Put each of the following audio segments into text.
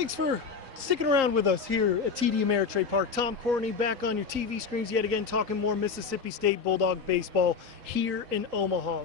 Thanks for sticking around with us here at TD Ameritrade Park. Tom Courtney back on your TV screens yet again, talking more Mississippi State Bulldog baseball here in Omaha.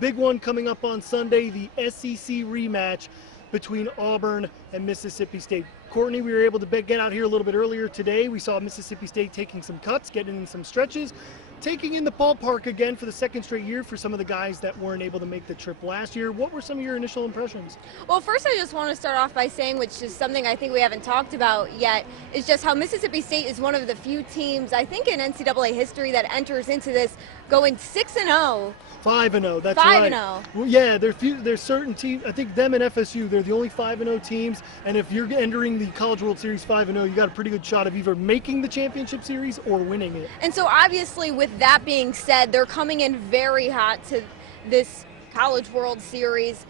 Big one coming up on Sunday, the SEC rematch between Auburn and Mississippi State. Courtney, we were able to get out here a little bit earlier today. We saw Mississippi State taking some cuts, getting in some stretches, taking in the ballpark again for the second straight year for some of the guys that weren't able to make the trip last year. What were some of your initial impressions? Well, first I just want to start off by saying, which is something I think we haven't talked about yet, is just how Mississippi State is one of the few teams, I think in NCAA history, that enters into this going 6-0. 5-0, that's 5-0. right. Well, yeah, there's certain teams, I think them and FSU, they're the only 5-0 teams, and if you're entering the College World Series 5-0, you got a pretty good shot of either making the championship series or winning it. And so obviously with that being said, they're coming in very hot to this College World Series.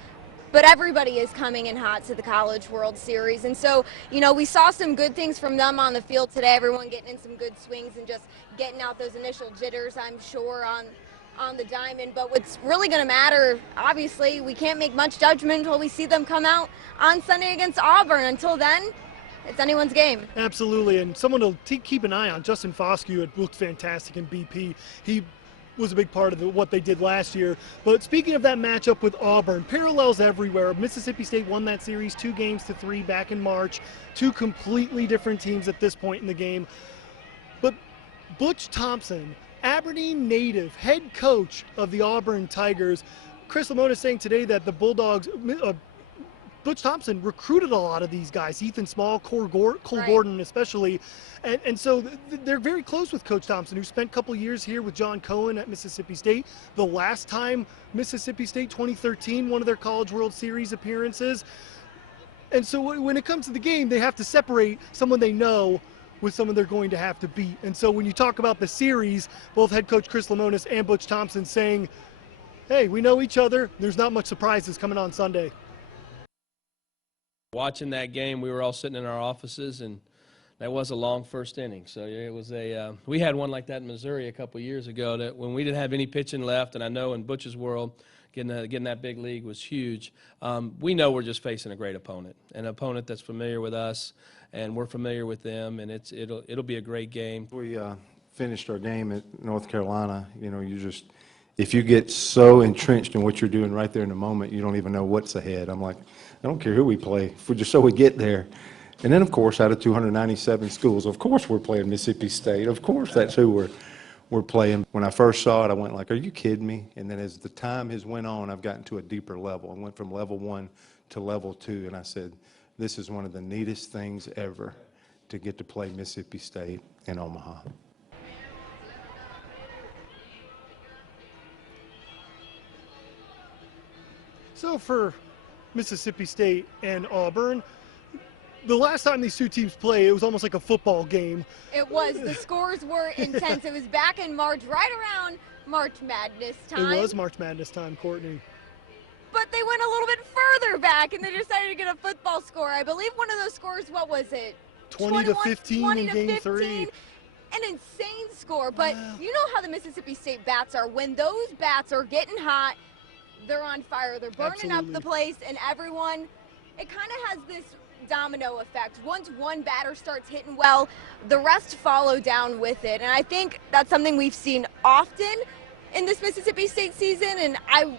But everybody is coming in hot to the College World Series. And so, you know, we saw some good things from them on the field today, everyone getting in some good swings and just getting out those initial jitters, I'm sure, on the diamond. But what's really going to matter, obviously, we can't make much judgment until we see them come out on Sunday against Auburn. Until then, it's anyone's game. Absolutely, and someone to keep an eye on. Justin Foscue had looked fantastic in BP. He was a big part of what they did last year. But speaking of that matchup with Auburn, parallels everywhere. Mississippi State won that series 2-3 back in March. Two completely different teams at this point in the game. But Butch Thompson, Aberdeen native, head coach of the Auburn Tigers, Chris Lemonis saying today that the Bulldogs, Butch Thompson recruited a lot of these guys, Ethan Small, Cole Gordon especially, and so they're very close with Coach Thompson, who spent a couple years here with John Cohen at Mississippi State. The last time Mississippi State, 2013, one of their College World Series appearances. And so when it comes to the game, they have to separate someone they know with someone they're going to have to beat. And so when you talk about the series, both head coach Chris Lemonis and Butch Thompson saying, hey, we know each other, there's not much surprises coming on Sunday. Watching that game, we were all sitting in our offices, and that was a long first inning. So it was we had one like that in Missouri a couple years ago, that when we didn't have any pitching left, and I know in Butch's world, getting that big league was huge. We know we're just facing a great opponent, an opponent that's familiar with us, and we're familiar with them, and it'll be a great game. We finished our game at North Carolina. You know, if you get so entrenched in what you're doing right there in the moment, you don't even know what's ahead. I'm like, I don't care who we play, if we just so we get there. And then, of course, out of 297 schools, of course we're playing Mississippi State. Of course that's who we're playing. When I first saw it, I went like, are you kidding me? And then as the time has went on, I've gotten to a deeper level. I went from level 1 to level 2, and I said, this is one of the neatest things ever to get to play Mississippi State in Omaha. So for Mississippi State and Auburn, the last time these two teams played, it was almost like a football game. It was. The scores were intense. It was back in March, right around March Madness time. It was March Madness time, Courtney. But they went a little bit further back, and they decided to get a football score. I believe one of those scores, what was it? 20-15 in Game 3. An insane score, but you know how the Mississippi State bats are. When those bats are getting hot, they're on fire. They're burning up the place, and everyone, it kind of has this domino effect. Once one batter starts hitting well, the rest follow down with it. And I think that's something we've seen often in this Mississippi State season, and I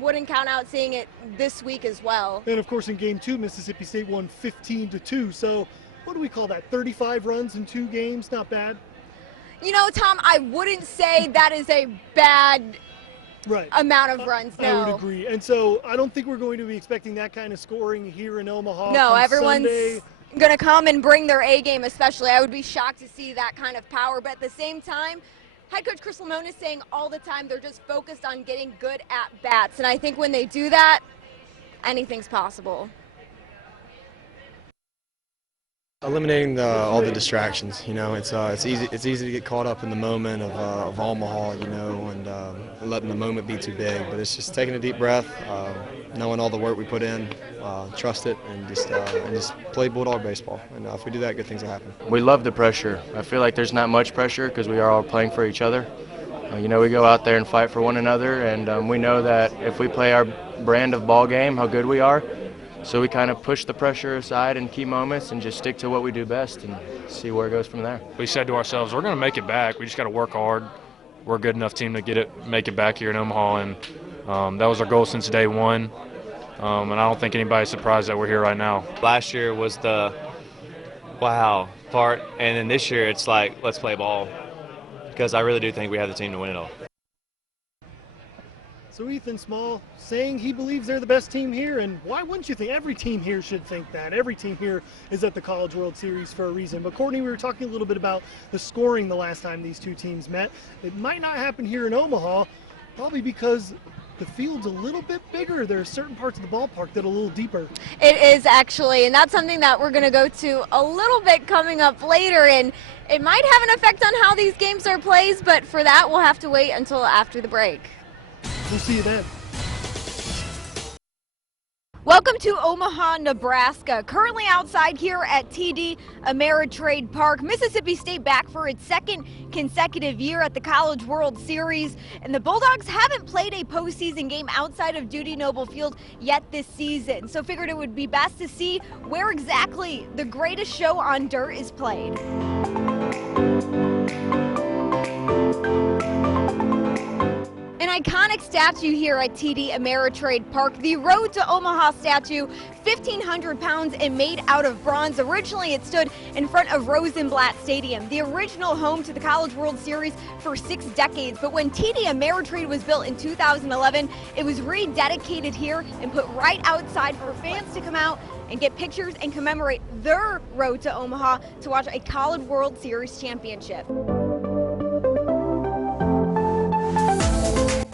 wouldn't count out seeing it this week as well. And of course in Game 2, Mississippi State won 15-2. So what do we call that, 35 runs in 2 games? Not bad. You know, Tom, I wouldn't say that is a bad amount of runs, no. I would agree. And so I don't think we're going to be expecting that kind of scoring here in Omaha. No, everyone's going to come and bring their A game especially. I would be shocked to see that kind of power. But at the same time, head coach Chris Lemonis saying all the time they're just focused on getting good at-bats. And I think when they do that, anything's possible. Eliminating all the distractions, you know, it's easy to get caught up in the moment of Omaha, you know, and letting the moment be too big. But it's just taking a deep breath, knowing all the work we put in, trust it, and just play Bulldog baseball. And if we do that, good things will happen. We love the pressure. I feel like there's not much pressure because we are all playing for each other. You know, we go out there and fight for one another, and we know that if we play our brand of ball game, how good we are, So we kind of push the pressure aside in key moments and just stick to what we do best and see where it goes from there. We said to ourselves, we're going to make it back. We just got to work hard. We're a good enough team to make it back here in Omaha, and that was our goal since day one. And I don't think anybody's surprised that we're here right now. Last year was the wow part, and then this year it's like, let's play ball, because I really do think we have the team to win it all. So Ethan Small saying he believes they're the best team here, and why wouldn't you think? Every team here should think that. Every team here is at the College World Series for a reason. But Courtney, we were talking a little bit about the scoring the last time these two teams met. It might not happen here in Omaha, probably because the field's a little bit bigger. There are certain parts of the ballpark that are a little deeper. It is actually, and that's something that we're going to go to a little bit coming up later, and it might have an effect on how these games are played, but for that we'll have to wait until after the break. We'll see you then. Welcome to Omaha, Nebraska. Currently outside here at TD Ameritrade Park. Mississippi State back for its second consecutive year at the College World Series, and the Bulldogs haven't played a postseason game outside of Dudy Noble Field yet this season. So figured it would be best to see where exactly the greatest show on dirt is played. An iconic statue here at TD Ameritrade Park, the Road to Omaha statue, 1,500 pounds and made out of bronze. Originally, it stood in front of Rosenblatt Stadium, the original home to the College World Series for 6 decades. But when TD Ameritrade was built in 2011, it was rededicated here and put right outside for fans to come out and get pictures and commemorate their road to Omaha to watch a College World Series championship.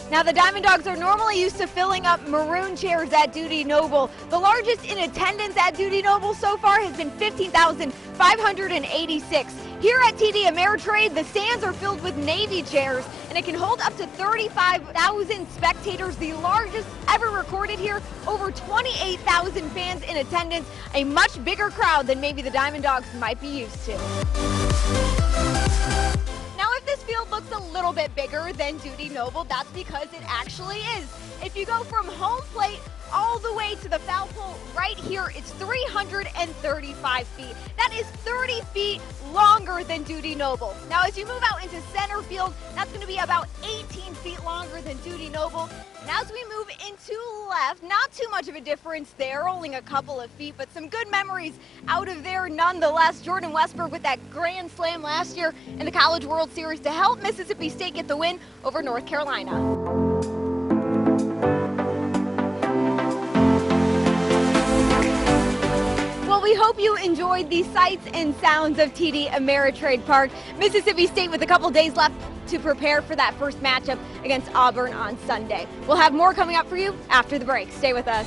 Now, the Diamond Dogs are normally used to filling up maroon chairs at Dudy Noble. The largest in attendance at Dudy Noble so far has been 15,586. Here at TD Ameritrade, the stands are filled with Navy chairs, and it can hold up to 35,000 spectators, the largest ever recorded here. Over 28,000 fans in attendance, a much bigger crowd than maybe the Diamond Dogs might be used to. This field looks a little bit bigger than Dudy Noble. That's because it actually is. If you go from home plate all the way to the foul pole right here, it's 335 feet. That is 30 feet longer than Dudy Noble. Now, as you move out into center field, that's going to be about 18 feet longer than Dudy Noble. And as we move into left, not too much of a difference there, only a couple of feet, but some good memories out of there nonetheless. Jordan Westberg with that grand slam last year in the College World Series to help Mississippi State get the win over North Carolina. Well, we hope you enjoyed the sights and sounds of TD Ameritrade Park. Mississippi State with a couple days left to prepare for that first matchup against Auburn on Sunday. We'll have more coming up for you after the break. Stay with us.